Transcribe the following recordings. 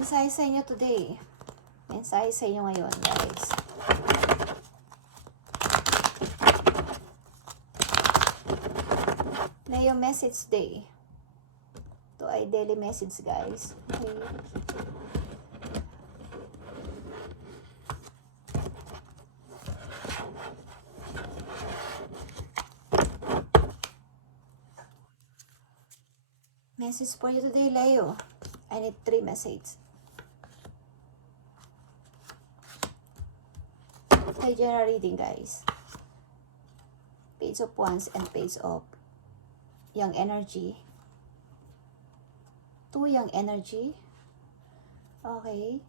Mensahe sa inyo today. Mensahe sa inyo ngayon, guys. Leo message day. Ito ay daily message, guys. Okay. Message for you today, Leo. I need 3 messages. Okay, general reading, guys. Page of Wands and Page of Young Energy. 2 Young Energy. Okay.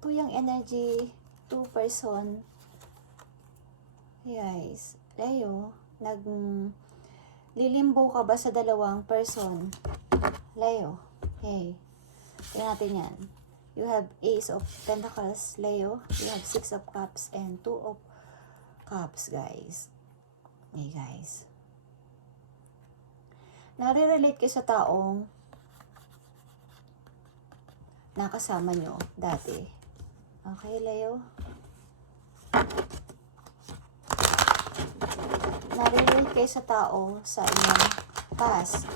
2 Young Energy. 2 person. Guys, Leo, lilimbo ka ba sa dalawang person? Leo, hey, tingnan natin yan. You have Ace of Pentacles, Leo. You have 6 of Cups and 2 of Cups, guys. Hey, guys. Nare-relate kayo sa taong nakasama nyo dati. Okay, Leo? Nare-relate kayo sa tao sa inyong past.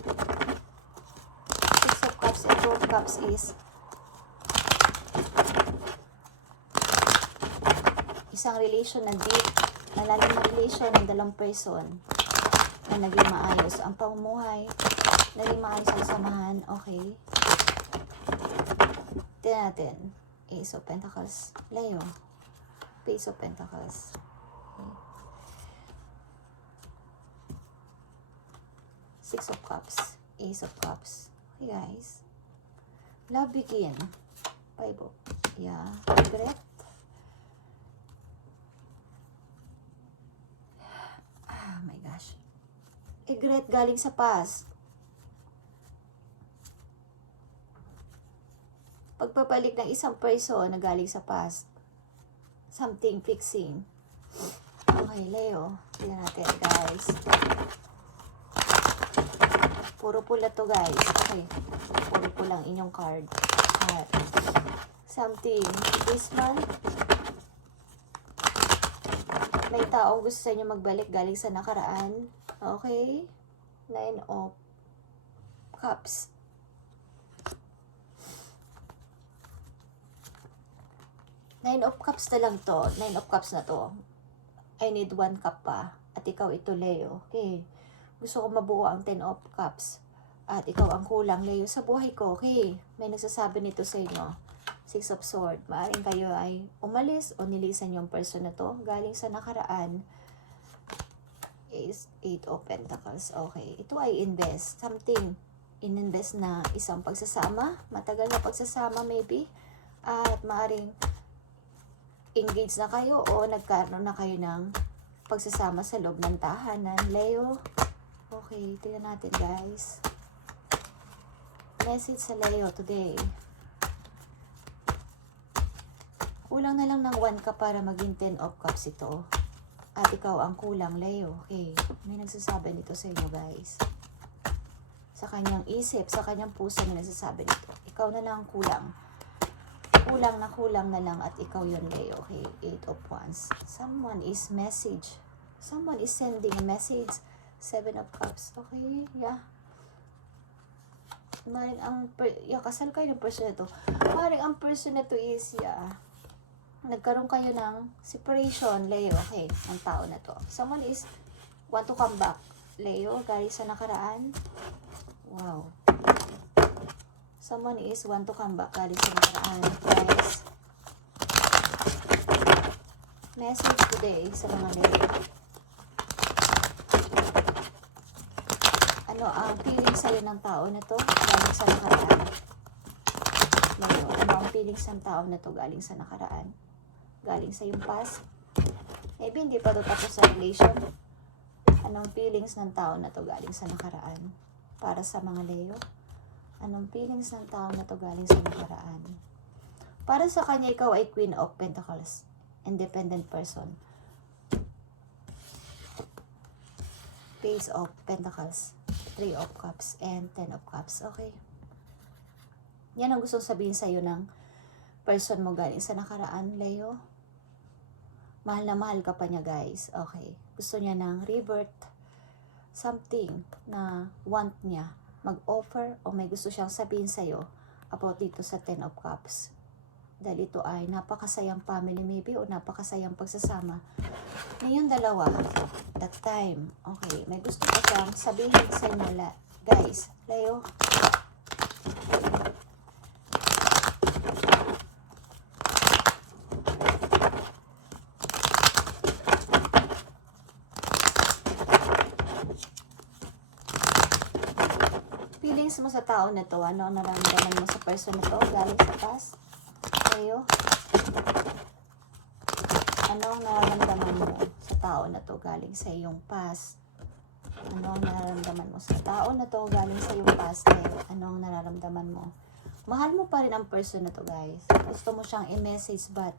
6 of Cups and 2 of Cups is isang relation na deep, malalim na relation ng dalawang person na naging maayos ang pamumuhay, naging maayos ang samahan. Okay. Tignan natin. Ace of Pentacles. Leo. Page of Pentacles. Okay. 6 of Cups. Ace of Cups. Okay, guys. Love begin. 5 of. Yeah. Regret. Oh my gosh. Regret galing sa past. Pagpapalik ng isang person na galing sa past. Something fixing. Okay, Leo. Tignan natin, guys. Puro pula to, guys. Okay. Puro pulang inyong card. Something. This month, may taong gusto sa inyo magbalik galing sa nakaraan. Okay? 9 of Cups. Nine of Cups na lang to. 9 of Cups na to. I need 1 cup pa. At ikaw ito, Leo. Okay? Gusto ko mabuo ang 10 of Cups. At ikaw ang kulang, Leo, sa buhay ko. Okay? May nagsasabi nito sa inyo. 6 of Swords. Maaring kayo ay umalis o nilisan yung person na to. Galing sa nakaraan is 8 of Pentacles. Okay. Ito ay invest. Something. In-invest na isang pagsasama. Matagal na pagsasama maybe. At maaring engaged na kayo o nagkaroon na kayo ng pagsasama sa loob ng tahanan. Leo. Okay, tingnan natin, guys. Message sa Leo today. Kulang na lang ng 1 cup para maging 10 of Cups ito. At ikaw ang kulang, Leo. Okay, may nagsasabi nito sa inyo, guys. Sa kanyang isip, sa kanyang puso may nagsasabi nito. Ikaw na lang kulang. Kulang na lang at ikaw yun, Leo. Okay, 8 of Wands. Someone is message. Someone is sending a message. 7 of Cups. Okay, yeah. Maring kasal kayo ng person na to. Maring ang person na to is, nagkaroon kayo ng separation, Leo. Okay, ang tao na to. Someone is want to come back, Leo, galing sa nakaraan. Wow. Someone is want to come back galing sa nakaraan, guys. Message today sa mga Leo. Ano ang feeling sa'yo ng tao na to galing sa nakaraan? Leo, ano ang feeling sa tao na to galing sa nakaraan? Galing sa yung past? Maybe hindi pa to tapos sa relation. Anong feelings ng tao na to galing sa nakaraan? Para sa mga Leo. Anong feelings ng tao na to galing sa nakaraan? Para sa kanya, ikaw ay Queen of Pentacles. Independent person. Page of Pentacles. 3 of Cups and 10 of Cups. Okay. Yan ang gustong sabihin sa'yo ng person mo galing sa nakaraan, Leo. Mahal na mahal ka pa niya, guys. Okay. Gusto niya ng revert. Something na want niya. Mag-offer o may gusto siyang sabihin sa'yo about dito sa Ten of Cups. Dahil ito ay napakasayang family maybe o napakasayang pagsasama. Ngayon dalawa, that time, okay, may gusto pa siyang sabihin sa inyo, guys, Leo. Feelings mo sa tao na to, ano ang nararamdaman mo sa person na to galing sa past, Leo? Ano ang nararamdaman mo sa tao na to galing sa iyong past? Ano ang nararamdaman mo sa tao na to galing sa iyong past, Leo? Ano ang nararamdaman mo? Mahal mo pa rin ang person na to, guys. Gusto mo siyang i-message but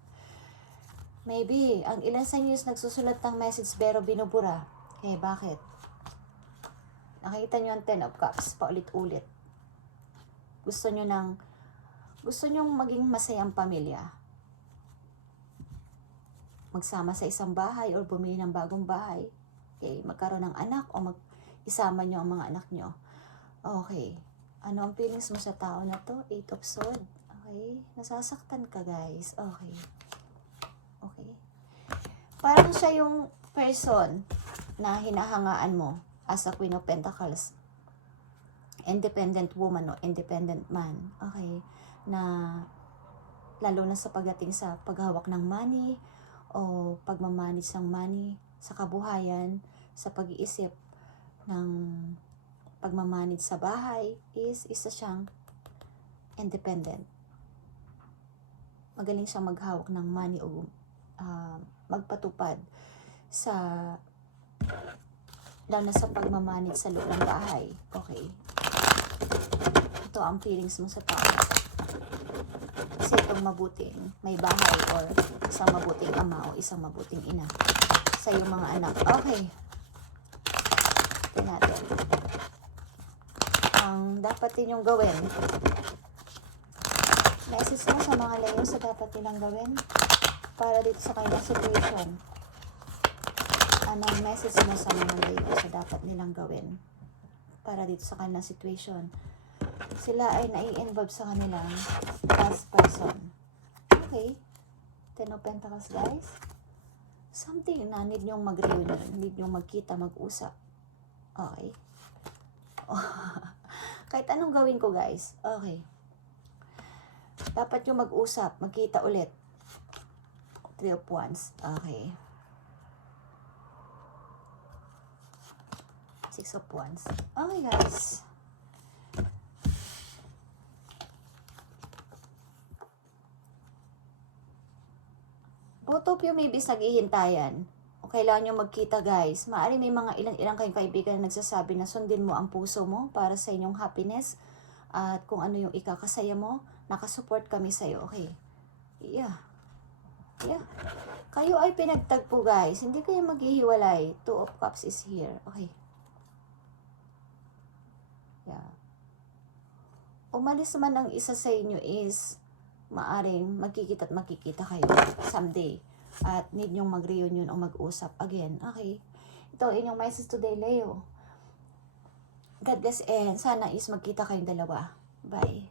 maybe ang ilan sa inyo is nagsusulat ng message pero binubura. Eh, bakit? Nakita nyo ang Ten of Cups paulit-ulit. Gusto nyo maging masayang pamilya. Magsama sa isang bahay or bumili ng bagong bahay. Okay, magkaroon ng anak o isama nyo ang mga anak nyo. Okay. Ano ang feelings mo sa tao na to? 8 of Swords. Okay. Nasasaktan ka, guys. Okay. Okay. Parang siya yung person na hinahangaan mo as a Queen of Pentacles. Independent woman o independent man. Okay. Na lalo na sa pagdating sa paghawak ng money o pagmamanage ng money sa kabuhayan, sa pag-iisip ng pagmamanage sa bahay is isa siyang independent. Magaling siyang maghawak ng money o magpatupad sa lalo na sa pagmamanage sa loob ng bahay. Okay. Ito ang feelings mo sa tao. Kasi itong mabuting may bahay or isang mabuting ama o isang mabuting ina sa iyong mga anak. Okay. Ito natin. Ang dapat ninyong gawin. Message mo sa mga Leo sa dapat nilang gawin para dito sa kanilang situation. Anong message mo sa mga Leo sa dapat nilang gawin para dito sa kanilang situation? Sila ay nai-involve sa kanilang past person. Okay. Ten of Pentacles, guys. Something na need nyong mag-reunion, need nyong magkita, mag-usap. Okay. Kahit anong gawin ko, guys. Okay. Dapat yung mag-usap, magkita ulit. 3 of Wands. Okay. 6 of Wands. Okay, guys. Both of you maybe naghihintayan. O kailangan nyo magkita, guys. Maaaring may mga ilang kayong kaibigan na nagsasabi na sundin mo ang puso mo para sa inyong happiness. At kung ano yung ikakasaya mo, nakasupport kami sa'yo. Okay. Yeah. Yeah. Kayo ay pinagtagpo, guys. Hindi kayo maghihiwalay. 2 of Cups is here. Okay. Yeah. Umalis man ang isa sa inyo is maaring magkikita at makikita kayo someday. At need nyong mag-reunion o mag-usap again. Okay. Ito inyong message today, Leo. God bless and sana is magkita kayong dalawa. Bye.